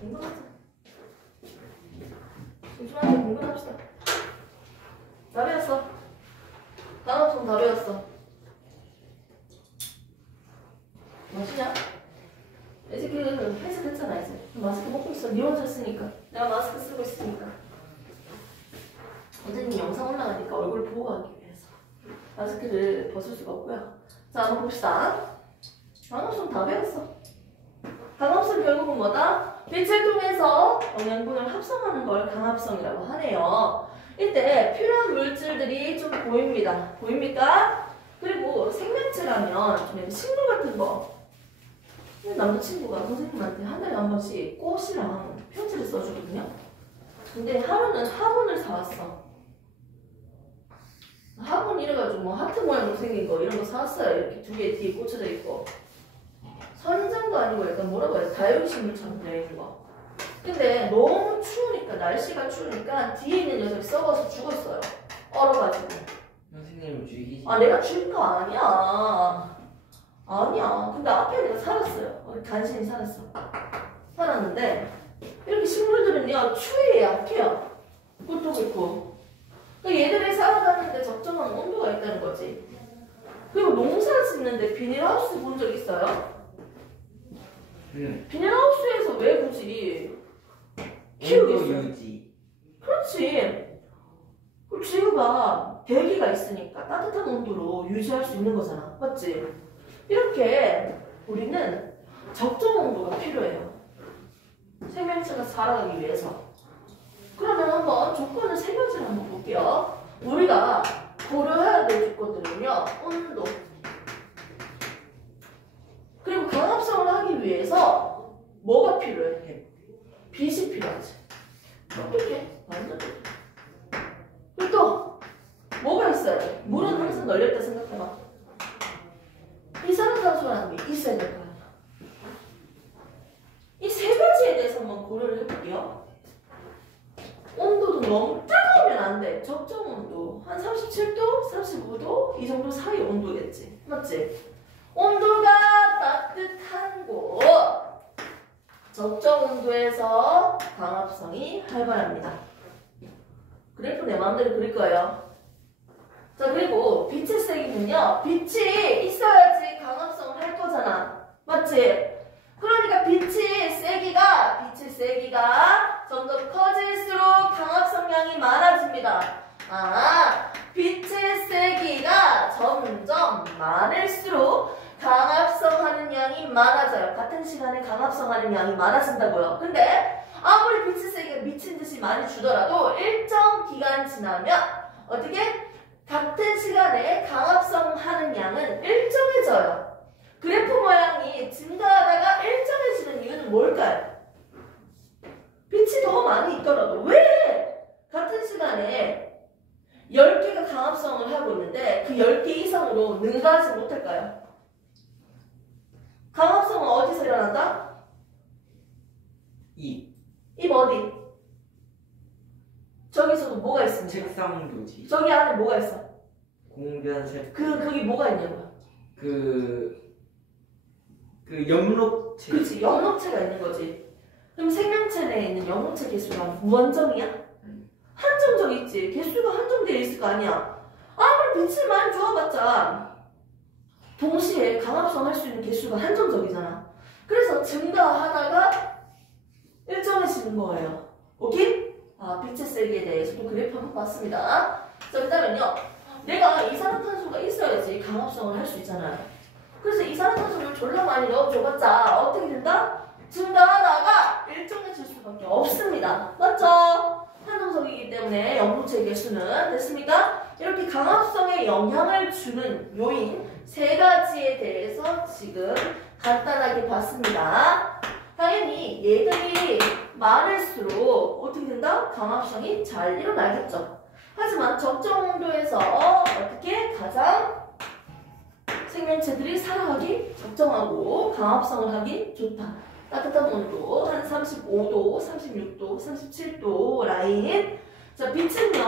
공부하자. 조심하게 공부합시다. 다 배웠어. 단합성 다 배웠어. 맛이냐? 이제 그 회식했잖아 이제. 마스크 먹고 있어. 니 혼자 쓰니까. 내가 마스크 쓰고 있으니까. 선생님 영상 올라가니까 얼굴 보고 하기 위해서 마스크를 벗을 수가 없고요. 자, 한번 봅시다. 강합성 다 배웠어. 강합성 결국은 뭐다? 빛을 통해서 영양분을 합성하는 걸 강합성이라고 하네요. 이때 필요한 물질들이 좀 보입니다. 보입니까? 그리고 생명체라면 좀 식물 같은 거. 남자친구가 선생님한테 한 달에 한 번씩 꽃이랑 편지를 써주거든요. 근데 하루는 화분을 사왔어. 화분 이래가지고 뭐 하트 모양으로 생긴 거 이런 거 사왔어요. 이렇게 두 개 뒤에 꽂혀져 있고. 선인장도 아니고 약간 뭐라고 해야 돼? 다육식물처럼 되어 있는 거. 근데 너무 추우니까, 날씨가 추우니까 뒤에 있는 녀석이 썩어서 죽었어요. 얼어가지고. 선생님을 죽이지. 아, 내가 죽인 거 아니야. 아니야. 근데 앞에 내가 살았어요. 간신히 살았어. 살았는데 이렇게 식물들은요 추위에 약해요. 그것도 그렇고. 그러니까 얘들이 살아가는데 적정한 온도가 있다는 거지. 그리고 농사를 짓는데 비닐하우스 본 적 있어요? 비닐하우스에서 왜 굳이 키우겠어요? 유지. 그렇지. 그 지구가 대기가 있으니까 따뜻한 온도로 유지할 수 있는 거잖아. 맞지? 이렇게 우리는 적정 온도가 필요해요. 생명체가 살아가기 위해서. 그러면 한번 조건을 세 가지를 한번 볼게요. 우리가 고려해야 될 조건들은요. 온도. 그리고 강합성을 하기 위해서 뭐가 필요해? 빛이 필요하지. 어떻게? 완전 어떻게? 그리고 또 뭐가 있어야 돼? 물은 항상 널렸다 생각해봐. 이산화탄소라는 게 있어야 될 거 아니야. 이 세 가지에 대해서 한번 고려를 해볼게요. 온도도 너무 뜨거우면 안 돼. 적정 온도. 한 37도, 35도 이 정도 사이 온도겠지. 맞지? 온도가 따뜻한 곳. 적정 온도에서 강합성이 활발합니다. 그래프 내 마음대로 그릴 거예요. 자, 그리고 빛의 세기는요. 빛이 있어야지 강합성을 할 거잖아. 맞지? 그러니까 빛의 세기가 점점 커질수록 강합성량이 많아집니다. 아, 빛의 세기가 점점 많을수록 강합성하는 양이 많아져요. 같은 시간에 강합성하는 양이 많아진다고요. 근데 아무리 빛의 세기가 미친 듯이 많이 주더라도 일정 기간 지나면 어떻게? 같은 시간에 강합성하는 양은 일정해져요. 그래프 모양이 증가하다가 일정해지는 이유는 뭘까요? 빛이 더 많이 있더라도 왜 같은 시간에 10개가 강합성을 하고 있는데 그 10개 이상으로 능가하지 못할까요? 강합성은 어디서 일어난다? 입 어디? 저기서도 뭐가 있습니까? 책상 교지. 저기 안에 뭐가 있어? 공변색. 거기 뭐가 있냐고요? 그 염록체. 그렇지, 염록체가 있는 거지. 그럼 생명체 내에 있는 염록체 개수가 무한정이야? 한정적 있지. 개수가 한정되어 있을 거 아니야. 아무리 빛을 많이 주어봤자 동시에 강합성 할 수 있는 개수가 한정적이잖아. 그래서 증가하다가 일정해지는 거예요. 오케이? 아, 빛의 세기에 대해서도 그래프 한번 봤습니다. 자, 그 다음은요. 내가 이산화탄소가 있어야지 강합성을 할 수 있잖아요. 그래서 이산화탄소를 졸라 많이 넣어줘봤자 어떻게 된다? 증가하다가 일정해질 수밖에 없습니다. 맞죠? 한정적이기 때문에 염록체 개수는 됐습니까? 이렇게 강합성에 영향을 주는 요인 세 가지에 대해서 지금 간단하게 봤습니다. 당연히 얘들이 많을수록 어떻게 된다? 강합성이 잘 일어나겠죠. 하지만 적정 온도에서 어떻게 가장 생명체들이 살아가기 적정하고 강합성을 하기 좋다. 따뜻한 온도 한 35도, 36도, 37도 라인. 자, 빛은요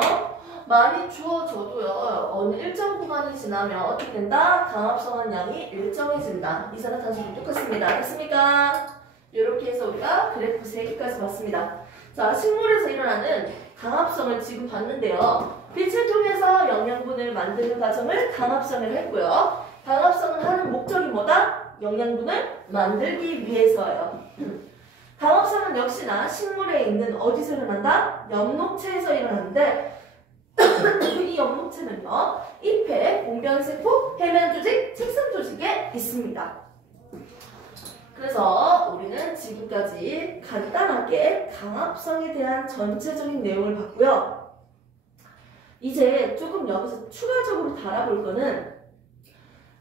많이 주어져도요. 어느 일정 구간이 지나면 어떻게 된다? 강합성한 양이 일정해진다. 이산화탄소도 똑같습니다. 됐습니까? 이렇게 해서 우리가 그래프 3개까지 봤습니다. 자, 식물에서 일어나는 강합성을 지금 봤는데요. 빛을 통해서 영양분을 만드는 과정을 강합성을 했고요. 강합성을 하는 목적이 뭐다? 영양분을 만들기 위해서예요. 강합성은 역시나 식물에 있는 어디서 일어난다? 엽록체에서 일어나는데 이 엽록체는요. 잎에 공변세포, 해면조직, 책산조직에 있습니다. 그래서 우리는 지금까지 간단하게 강합성에 대한 전체적인 내용을 봤고요. 이제 조금 여기서 추가적으로 달아볼 거는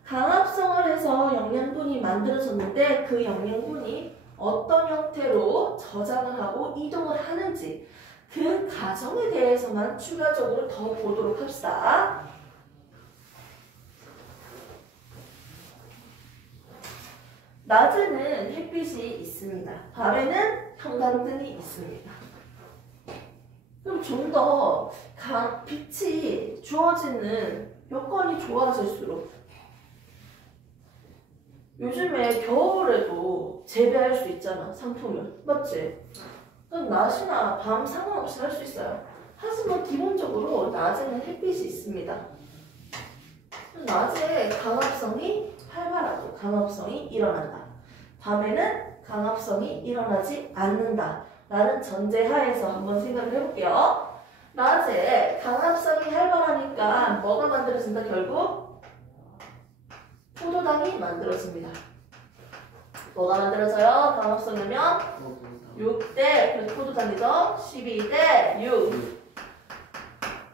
강합성을 해서 영양분이 만들어졌는데 그 영양분이 어떤 형태로 저장을 하고 이동을 하는지 그 과정에 대해서만 추가적으로 더 보도록 합시다. 낮에는 햇빛이 있습니다. 밤에는 형광등이 있습니다. 그럼 좀 더 빛이 주어지는 여건이 좋아질수록 요즘에 겨울에도 재배할 수 있잖아, 상품을. 맞지? 그럼 낮이나 밤 상관없이 할 수 있어요. 하지만 기본적으로 낮에는 햇빛이 있습니다. 낮에 강합성이 활발하고 강합성이 일어난다. 밤에는 강합성이 일어나지 않는다. 라는 전제하에서 한번 생각을 해볼게요. 낮에 강합성이 활발하니까 뭐가 만들어진다? 결국 포도당이 만들어집니다. 뭐가 만들어져요? 강합성이면 6대 포도당이죠. 12대 6.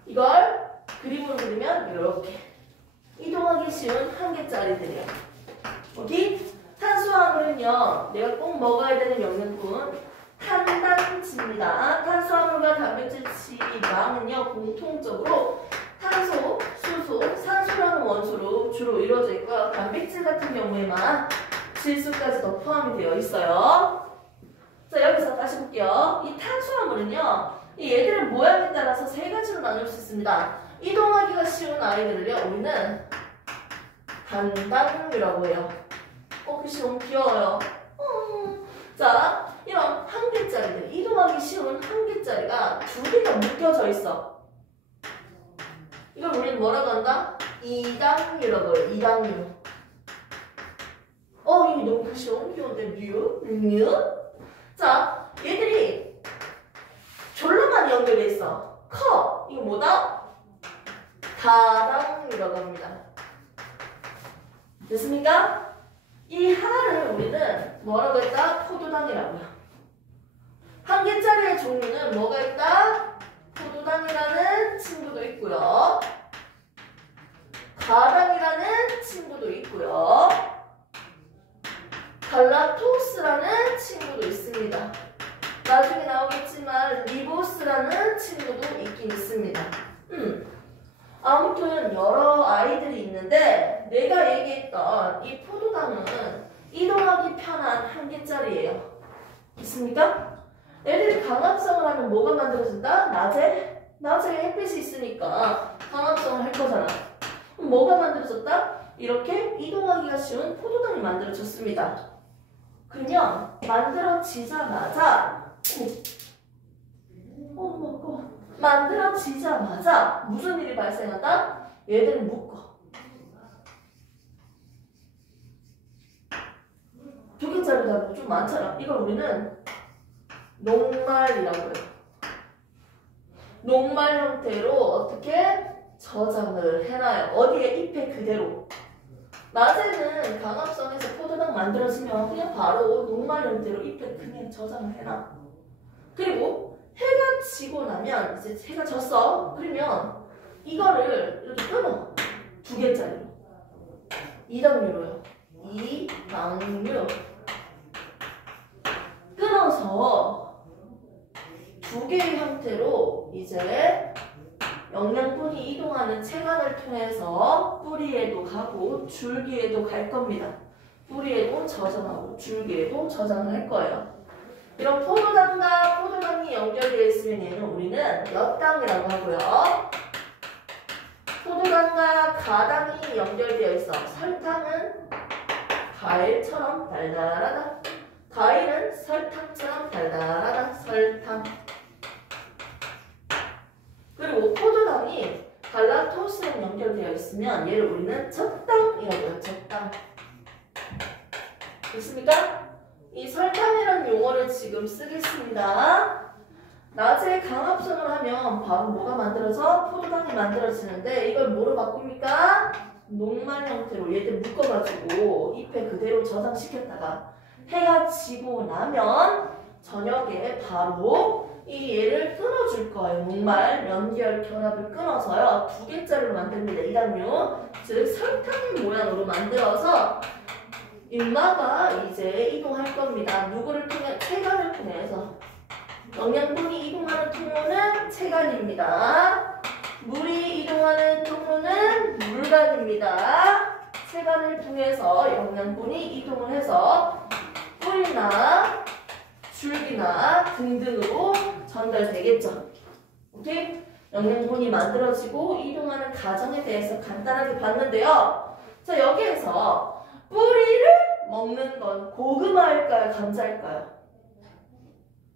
이걸 그림으로 그리면 이렇게 이동하기 쉬운 한 개짜리들이에요. 여기 탄수화물은요. 내가 꼭 먹어야 되는 영양분 탄단지입니다. 탄수화물과 단백질, 지방은요. 공통적으로 탄소, 수소, 산소라는 원소로 주로 이루어져 있고요. 단백질 같은 경우에만 질소까지도 포함이 되어 있어요. 자, 여기서 다시 볼게요. 이 탄수화물은요. 이 얘들의 모양에 따라서 3가지로 나눌 수 있습니다. 이동하기가 쉬운 아이들을요. 우리는 단당류라고 해요. 글씨 너무 귀여워요. 자, 이런 한 개짜리들, 이동하기 쉬운 한 개짜리가 2개가 묶여져 있어. 이걸 우리는 뭐라고 한다? 이당류라고 해요. 이당류. 이게 너무 글씨 너무 귀여운데? 류? 자, 얘들이 졸라 많이 연결돼 있어. 커. 이거 뭐다? 다당류라고 합니다. 됐습니까? 이 하나를 우리는 뭐라고 했다? 포도당이라고요. 한 개짜리의 종류는 뭐가 있다? 포도당이라는 친구도 있고요. 가당이라는 친구도 있고요. 갈라토스라는 친구도 있습니다. 나중에 나오겠지만 리보스라는 친구도 있긴 있습니다. 아무튼 여러 아이들이 있는데 내가 얘기했던 이 포도당은 이동하기 편한 한 개짜리예요. 있습니까? 애들이 강합성을 하면 뭐가 만들어진다? 낮에 햇빛이 있으니까 강합성을 할 거잖아. 그럼 뭐가 만들어졌다? 이렇게 이동하기가 쉬운 포도당이 만들어졌습니다. 그러면 만들어지자마자 만들어지자마자 무슨 일이 발생한다? 얘들은 묶어. 2개짜리도 아니고 좀 많잖아. 이걸 우리는 녹말이라고 해요. 녹말 형태로 어떻게 저장을 해놔요. 어디에? 잎에 그대로. 낮에는 강합성에서 포도당 만들어지면 그냥 바로 녹말 형태로 잎에 그냥 저장을 해놔. 그리고 해가 지고 나면 이제 해가 졌어. 그러면 이거를 이렇게 끊어. 2개짜리로. 이당류로요. 이당류. 끊어서 2개의 형태로 이제 영양분이 이동하는 체관을 통해서 뿌리에도 가고 줄기에도 갈 겁니다. 뿌리에도 저장하고 줄기에도 저장을 할 거예요. 이런 포도당과 포도당이 연결되어 있으면 얘는 우리는 엿당이라고 하고요. 포도당과 가당이 연결되어 있어. 설탕은 과일처럼 달달하다. 과일은 설탕처럼 달달하다. 설탕. 그리고 포도당이 갈락토스랑 연결되어 있으면 얘를 우리는 적당이라고 해요. 적당. 됐습니까? 이 설탕이라는 용어를 지금 쓰겠습니다. 낮에 강합성을 하면 바로 뭐가 만들어져? 포도당이 만들어지는데 이걸 뭐로 바꿉니까? 녹말 형태로 얘들 묶어가지고 잎에 그대로 저장시켰다가 해가 지고 나면 저녁에 바로 이 얘를 끊어줄 거예요. 녹말 연결 결합을 끊어서요. 2개짜리로 만듭니다. 이당류. 즉 설탕 모양으로 만들어서 인마가 이제 이동할 겁니다. 누구를 통해? 체간을 통해서. 영양분이 이동하는 통로는 체간입니다. 물이 이동하는 통로는 물간입니다. 체간을 통해서 영양분이 이동을 해서 뿌리나 줄기나 등등으로 전달되겠죠. 오케이? 영양분이 만들어지고 이동하는 과정에 대해서 간단하게 봤는데요. 자, 여기에서 뿌리를 먹는 건 고구마일까요? 감자일까요?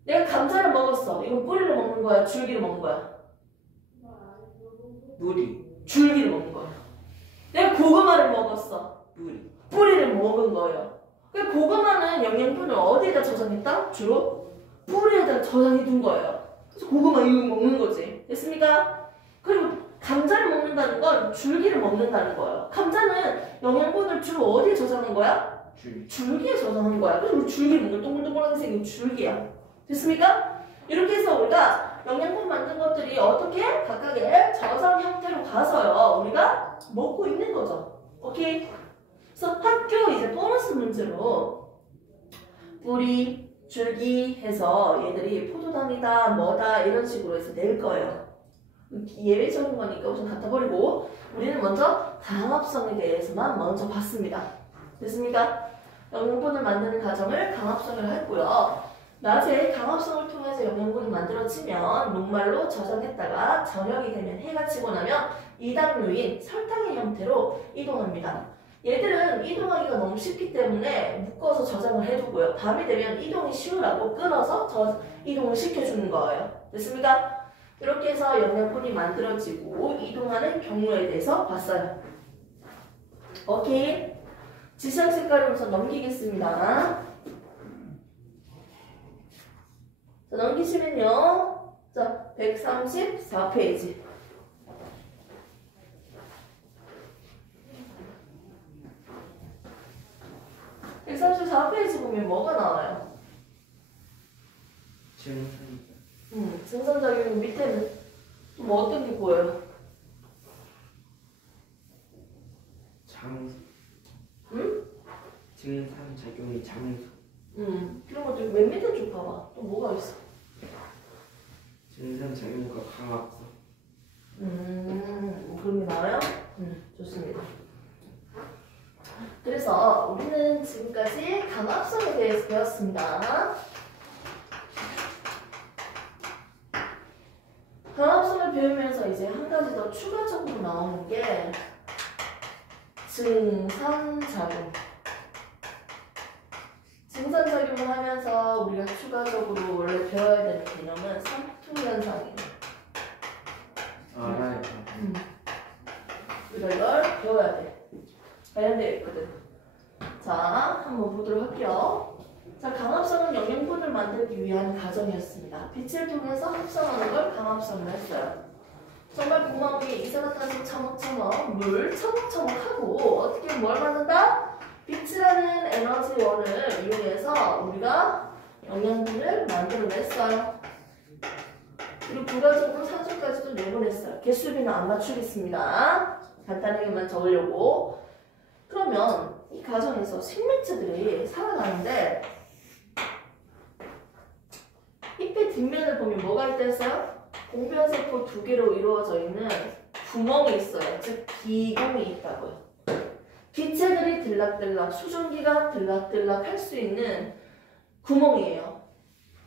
내가 감자를 먹었어. 이건 뿌리를 먹는 거야? 줄기를 먹는 거야? 뿌리. 줄기를 먹는 거야. 내가 고구마를 먹었어. 뿌리. 뿌리를 먹은 거예요. 그 고구마는 영양분을 어디에다 저장했다? 주로 뿌리에다 저장해둔 거예요. 그래서 고구마 이거 먹는 거지. 됐습니까? 그리고 감자를 먹는다는 건 줄기를 먹는다는 거예요. 감자는 영양분을 주로 어디에 저장한 거야? 줄기에 저장한 거야. 그래서 우리 줄기 먹는 동글동글하게 생긴 줄기야. 됐습니까? 이렇게 해서 우리가 영양분 만든 것들이 어떻게 각각의 저장 형태로 가서요. 우리가 먹고 있는 거죠. 오케이? 그래서 학교 이제 보너스 문제로 뿌리, 줄기 해서 얘들이 포도당이다, 뭐다 이런 식으로 해서 낼 거예요. 예외적인 거니까 우선 갖다 버리고 우리는 먼저 강합성에 대해서만 먼저 봤습니다. 됐습니까? 영양분을 만드는 과정을 강합성을 했고요. 낮에 강합성을 통해서 영양분이 만들어지면 녹말로 저장했다가 저녁이 되면 해가 지고 나면 이당류인 설탕의 형태로 이동합니다. 얘들은 이동하기가 너무 쉽기 때문에 묶어서 저장을 해두고요. 밤이 되면 이동이 쉬우라고 끊어서 이동을 시켜주는 거예요. 됐습니까? 이렇게 해서 영양분이 만들어지고 이동하는 경로에 대해서 봤어요. 오케이? 지시학 색깔을 우선 넘기겠습니다. 자, 넘기시면요. 자, 134페이지. 134페이지 보면 뭐가 나와요? 증상작용 밑에는 좀 어떤 게 보여요? 장수. 응? 증상작용이 장수. 그런 것들 맨 밑에 좀 봐봐. 또 뭐가 있어? 증상작용과 강합성. 그런 게 나와요? 좋습니다. 그래서 우리는 지금까지 강합성에 대해서 배웠습니다. 강합성을 배우면서 이제 한 가지 더 추가적으로 나오는 게 증상작용. 증상작용을 하면서 우리가 추가적으로 원래 배워야 되는 개념은 상투현상이에요. 알아요. 우리가 이걸 배워야 돼. 관련되어 있거든. 자, 한번 보도록 할게요. 자, 강합성은 영양분을 만들기 위한 과정이었습니다. 빛을 통해서 합성하는 걸 강합성을 했어요. 정말 고마운 게 이산화탄소 처먹처먹, 물 처먹처먹하고 어떻게 뭘 만든다? 빛이라는 에너지원을 이용해서 우리가 영양분을 만들어냈어요. 그리고 부가적으로 산소까지도 내보냈어요. 개수비는 안 맞추겠습니다. 간단하게만 적으려고. 그러면 이 과정에서 생명체들이 살아가는데 잎의 뒷면을 보면 뭐가 있다 했어요? 공변세포 2개로 이루어져 있는 구멍이 있어요. 즉 기공이 있다고요. 기체들이 들락들락, 수증기가 들락들락 할 수 있는 구멍이에요.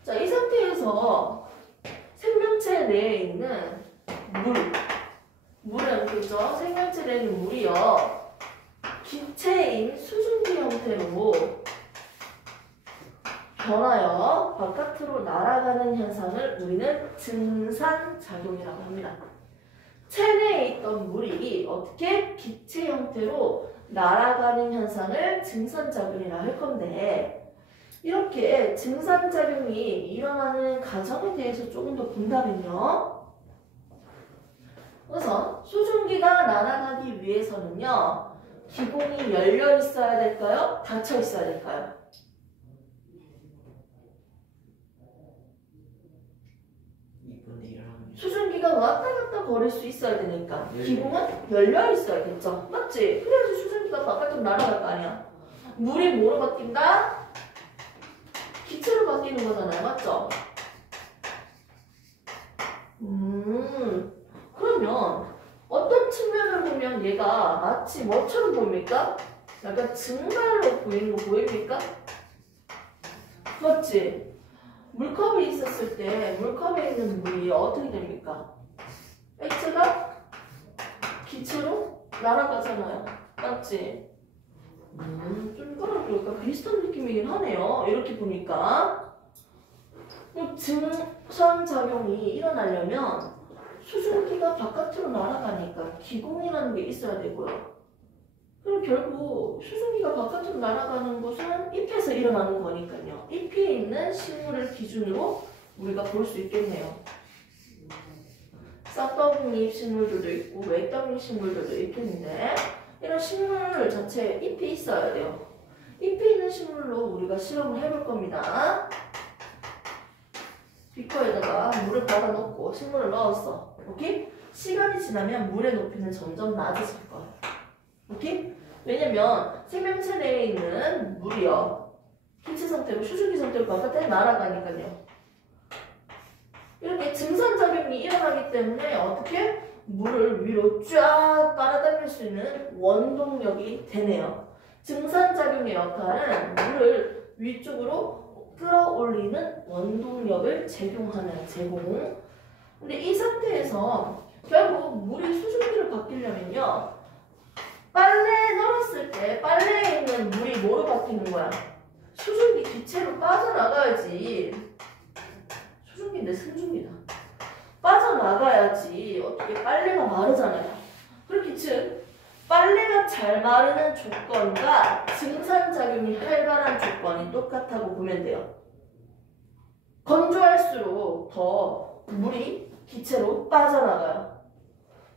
자, 이 상태에서 생명체 내에 있는 물은 그죠? 생명체 내는 물이요. 기체인 수증기 형태로 변하여 바깥으로 날아가는 현상을 우리는 증산작용이라고 합니다. 체내에 있던 물이 어떻게 기체 형태로 날아가는 현상을 증산작용이라 할 건데, 이렇게 증산작용이 일어나는 과정에 대해서 조금 더 본다면요. 우선 수증기가 날아가기 위해서는요, 기공이 열려 있어야 될까요? 닫혀 있어야 될까요? 수증기가 왔다 갔다 거릴 수 있어야 되니까 기공은 열려 있어야겠죠. 맞지? 그래야지 수증기가 바깥으로 날아갈 거 아니야. 물이 뭐로 바뀐다? 기체로 바뀌는 거잖아요. 맞죠? 그러면 어떤 측면을 보면 얘가 마치 뭐처럼 보입니까? 약간 증발로 보이는 거 보입니까? 맞지? 물컵이 있었을 때 물컵에 있는 물이 어떻게 됩니까? 액체가 기체로 날아가잖아요. 맞지? 좀 이거랑 그러니까 비슷한 느낌이긴 하네요. 이렇게 보니까 증산작용이 일어나려면 수증기가 바깥으로 날아가니까 기공이라는 게 있어야 되고요. 그럼 결국 수증기가 바깥으로 날아가는 것은 잎에서 일어나는 거니까요. 잎에 있는 식물을 기준으로 우리가 볼 수 있겠네요. 싹덩이 식물들도 있고 외덩이 식물들도 있겠는데, 이런 식물 자체에 잎이 있어야 돼요. 잎에 있는 식물로 우리가 실험을 해볼 겁니다. 비커에다가 물을 받아 넣고 식물을 넣었어. 오케이? 시간이 지나면 물의 높이는 점점 낮아질 거예요. 오케이? 왜냐면 생명체 내에 있는 물이요, 기체 상태로 수증기 상태로 바깥에 날아가니까요. 이렇게 증산작용이 일어나기 때문에 어떻게 물을 위로 쫙 빨아당길 수 있는 원동력이 되네요. 증산작용의 역할은 물을 위쪽으로 끌어올리는 원동력을 제공. 근데 이 상태에서 결국 물이 수증기로 바뀌려면요, 빨래에 넣었을 때 빨래에 있는 물이 뭐로 바뀌는 거야? 수증기 기체로 빠져나가야지. 수증기인데 승중기다. 빠져나가야지 어떻게 빨래가 마르잖아요. 그렇게 즉 빨래가 잘 마르는 조건과 증산작용이 활발한 조건이 똑같다고 보면 돼요. 건조할수록 더 물이 기체로 빠져나가요.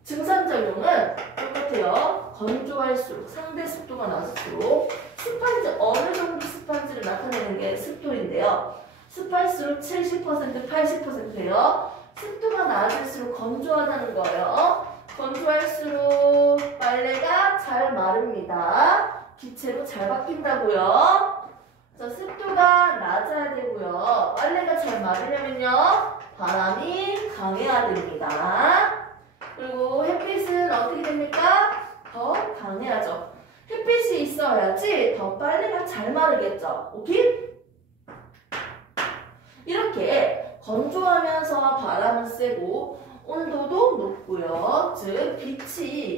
증산작용은 똑같아요. 건조할수록, 상대 습도가 낮을수록, 습한지, 어느 정도 습한지를 나타내는 게 습도인데요. 습할수록 70%, 80%예요. 습도가 낮을수록 건조하다는 거예요. 건조할수록 빨래가 잘 마릅니다. 기체로 잘 바뀐다고요. 자, 습도가 낮아야 되고요. 빨래가 잘 마르려면요, 바람이 강해야 됩니다. 그리고 햇빛은 어떻게 됩니까? 더 강해야죠. 햇빛이 있어야지 더 빨래가 잘 마르겠죠. 오케이? 이렇게 건조하면서 바람은 세고 온도도 높고요. 즉 빛이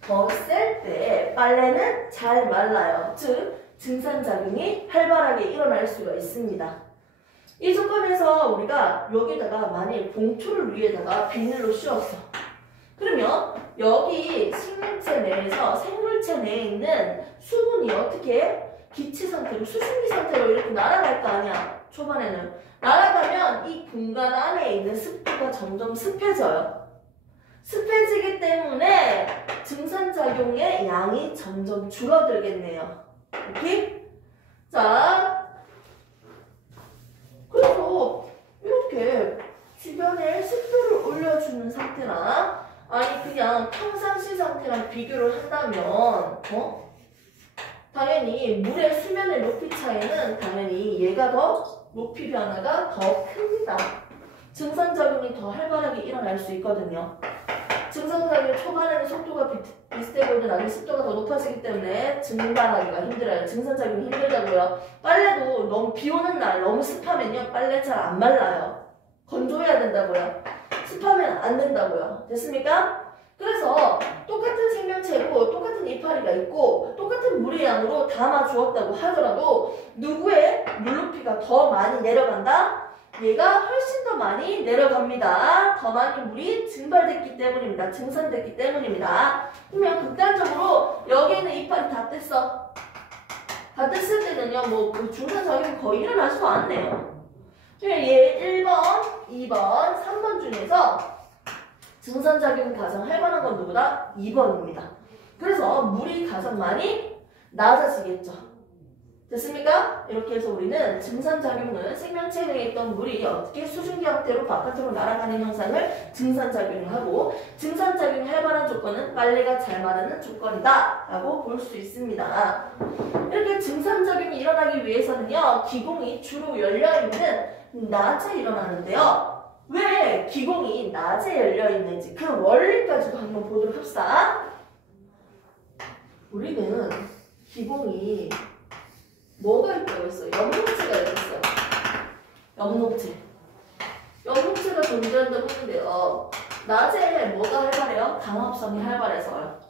더 셀 때 빨래는 잘 말라요. 즉 증산작용이 활발하게 일어날 수가 있습니다. 이 조건에서 우리가 여기다가 만일 봉투를 위에다가 비닐로 씌웠어. 그러면 여기 생명체 내에서 생물체 내에 있는 수분이 어떻게 기체 상태로, 수증기 상태로 이렇게 날아갈 거 아니야. 초반에는 날아가면 이 공간 안에 있는 습도가 점점 습해져요. 습해지기 때문에 증산작용의 양이 점점 줄어들겠네요. 오케이? 자, 그래서 이렇게 주변에 습도를 올려주는 상태나 아니 그냥 평상시 상태랑 비교를 한다면 당연히 물의 수면의 높이 차이는 당연히 얘가 더 높이 변화가 더 큽니다. 증산작용이 더 활발하게 일어날 수 있거든요. 증산작용 초반에는 속도가 비슷해 보이는데 나중에 습도가 더 높아지기 때문에 증발하기가 힘들어요. 증산작용이 힘들다고요. 빨래도 너무 비 오는 날 너무 습하면요, 빨래 잘 안 말라요. 건조해야 된다고요. 습하면 안 된다고요. 됐습니까? 그래서 똑같은 생명체고 똑같은 이파리가 있고 똑같은 물의 양으로 담아 주었다고 하더라도 누구의 물 높이가 더 많이 내려간다? 얘가 훨씬 더 많이 내려갑니다. 더 많이 물이 증발됐기 때문입니다. 증산됐기 때문입니다. 그러면 극단적으로 여기 있는 이파리 다 뗐어. 다 뗐을 때는요, 뭐 그 중산작용이 거의 일어나지도 않네요. 얘 1번, 2번, 3번 중에서 증산작용이 가장 활발한 건 누구다? 2번입니다. 그래서 물이 가장 많이 낮아지겠죠. 됐습니까? 이렇게 해서 우리는 증산작용은 생명체 내에 있던 물이 어떻게 수증기 형태로 바깥으로 날아가는 현상을 증산작용을 하고 증산작용이 활발한 조건은 빨래가 잘 마르는 조건이다 라고 볼 수 있습니다. 이렇게 증산작용이 일어나기 위해서는요, 기공이 주로 열려있는 낮에 일어나는데요. 왜 기공이 낮에 열려있는지 그 원리까지도 한번 보도록 합시다. 우리는 기공이 뭐가 있다고 했어요? 엽록체가 있었어요. 엽록체. 엽록체가 존재한다고 했는데요. 낮에 뭐가 활발해요? 강합성이 활발해서요.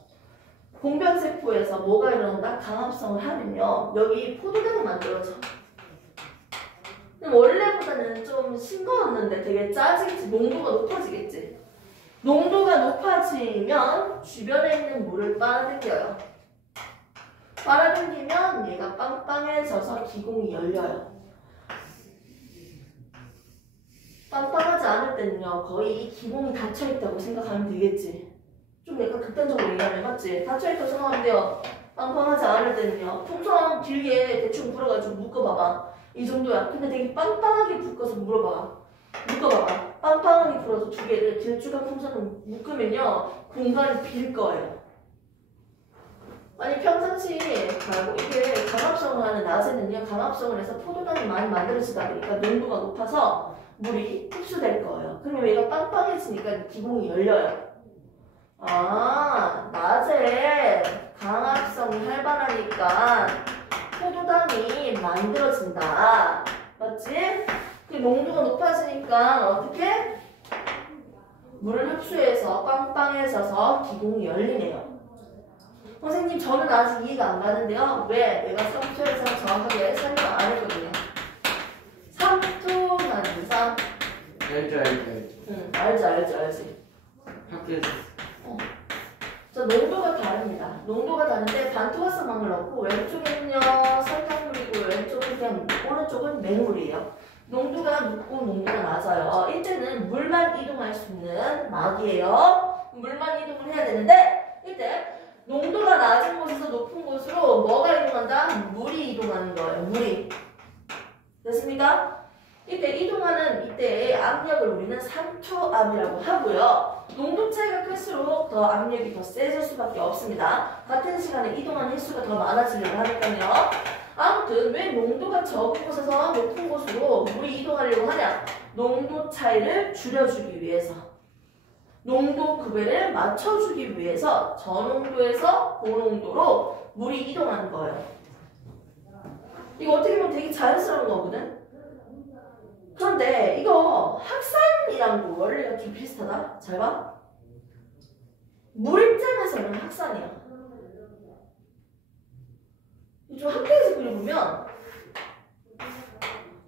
공변세포에서 뭐가 일어난다? 강합성을 하면요. 여기 포도당이 만들어져. 원래보다는 좀 싱거웠는데 되게 짜지겠지. 농도가 높아지겠지. 농도가 높아지면 주변에 있는 물을 빨아당겨요. 빨아당기면 얘가 빵빵해져서 기공이 열려요. 빵빵하지 않을 때는요, 거의 기공이 닫혀있다고 생각하면 되겠지. 좀 약간 극단적으로 얘기하면 맞지? 닫혀있다고 생각하면 돼요. 빵빵하지 않을 때는요, 풍선 길게 대충 불어가지고 묶어봐봐. 이 정도야. 근데 되게 빵빵하게 묶어서 묶어봐봐. 빵빵하게 불어서 두 개를 길쭉한 풍선을 묶으면요, 공간이 빌 거예요. 아니 평상시 말고 이게 강합성을 하는 낮에는요, 강합성을 해서 포도당이 많이 만들어지다 보니까 농도가 높아서 물이 흡수될 거예요. 그러면 얘가 빵빵해지니까 기공이 열려요. 아, 낮에 강합성이 활발하니까 포도당이 만들어진다. 맞지? 그 농도가 높아지니까 어떻게? 물을 흡수해서 빵빵해져서 기공이 열리네요. 선생님, 저는 아직 이해가 안 가는데요. 왜? 내가 삼투에서 정확하게 설명 안 했거든요. 삼투난상. 알죠. 알지. 학교에서. 자, 농도가 다릅니다. 농도가 다른데 반투화성망을 넣고 왼쪽에는요 설탕물이고 왼쪽은 그냥 오른쪽은 맹물이에요. 농도가 높고 농도가 낮아요. 이때는 물만 이동할 수 있는 막이에요. 물만 이동을 해야 되는데 이때 농도가 낮은 곳에서 높은 곳으로 뭐가 이동한다? 물이 이동하는 거예요. 물이. 됐습니까? 이때의 압력을 우리는 삼투압이라고 하고요. 농도 차이가 클수록 더 압력이 더 세질 수밖에 없습니다. 같은 시간에 이동하는 횟수가 더 많아지려고 하니까요. 아무튼 왜 농도가 적은 곳에서 높은 곳으로 물이 이동하려고 하냐? 농도 차이를 줄여주기 위해서. 농도 급여를 맞춰주기 위해서 저농도에서 고농도로 물이 이동하는 거예요. 이거 어떻게 보면 되게 자연스러운 거거든? 그런데 이거 확산이랑 원리가 좀 비슷하다? 잘 봐. 물 입장에서는 확산이야. 좀 학교에서 그려보면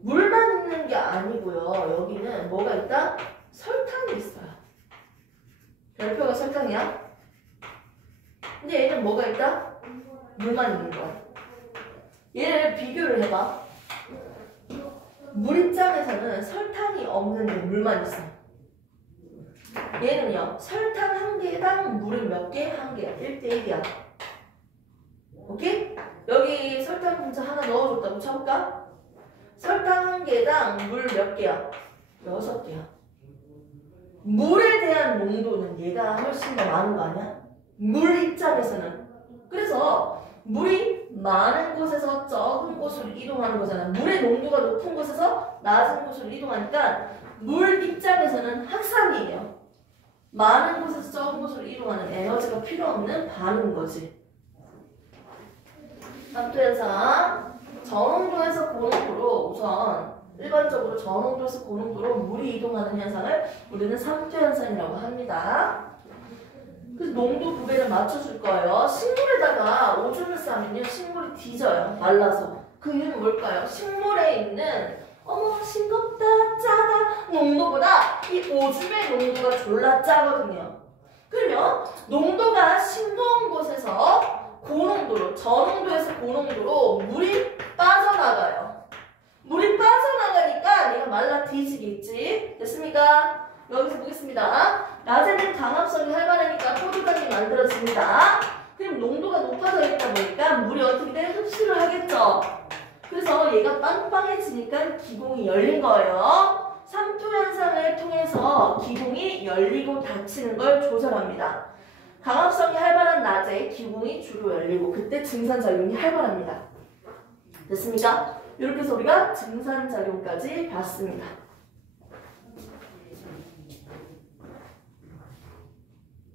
물만 있는 게 아니고요. 여기는 뭐가 있다? 설탕이 있어요. 별표가 설탕이야. 근데 얘는 뭐가 있다? 물만 있는 거야. 얘를 비교를 해봐. 물 입장에서는 설탕이 없는데 물만 있어. 얘는요, 설탕 한 개당 물은 몇 개? 한 개야. 1대1이야. 오케이? 여기 설탕 분자 하나 넣어줬다고 쳐볼까? 설탕 한 개당 물 몇 개야? 6개야. 물에 대한 농도는 얘가 훨씬 더 많은 거 아니야? 물 입장에서는. 그래서 물이 많은 곳에서 적은 곳으로 이동하는 거잖아. 물의 농도가 높은 곳에서 낮은 곳으로 이동하니까 물 입장에서는 확산이에요. 많은 곳에서 적은 곳으로 이동하는 에너지가 필요 없는 반응인 거지. 삼투현상. 저농도에서 고농도로 우선 일반적으로 저농도에서 고농도로 물이 이동하는 현상을 우리는 삼투현상이라고 합니다. 그래서 농도 구배를 맞춰줄 거예요. 식물에다가 오줌을 싸면요, 식물이 뒤져요. 말라서. 그 이유는 뭘까요? 식물에 있는 어머 싱겁다 짜다 농도보다 이 오줌의 농도가 졸라 짜거든요. 그러면 농도가 싱거운 곳에서 고농도로, 저농도에서 고농도로 물이 빠져나가요. 물이 빠져나가니까 얘가 말라 뒤지겠지. 됐습니까? 여기서 보겠습니다. 낮에는 강압성이 활발하니까 포도당이 만들어집니다. 그럼 농도가 높아져 있다 보니까 물이 어떻게 돼? 흡수를 하겠죠. 그래서 얘가 빵빵해지니까 기공이 열린 거예요. 삼투 현상을 통해서 기공이 열리고 닫히는 걸 조절합니다. 강압성이 활발한 낮에 기공이 주로 열리고 그때 증산작용이 활발합니다. 됐습니까? 이렇게 해서 우리가 증산작용까지 봤습니다.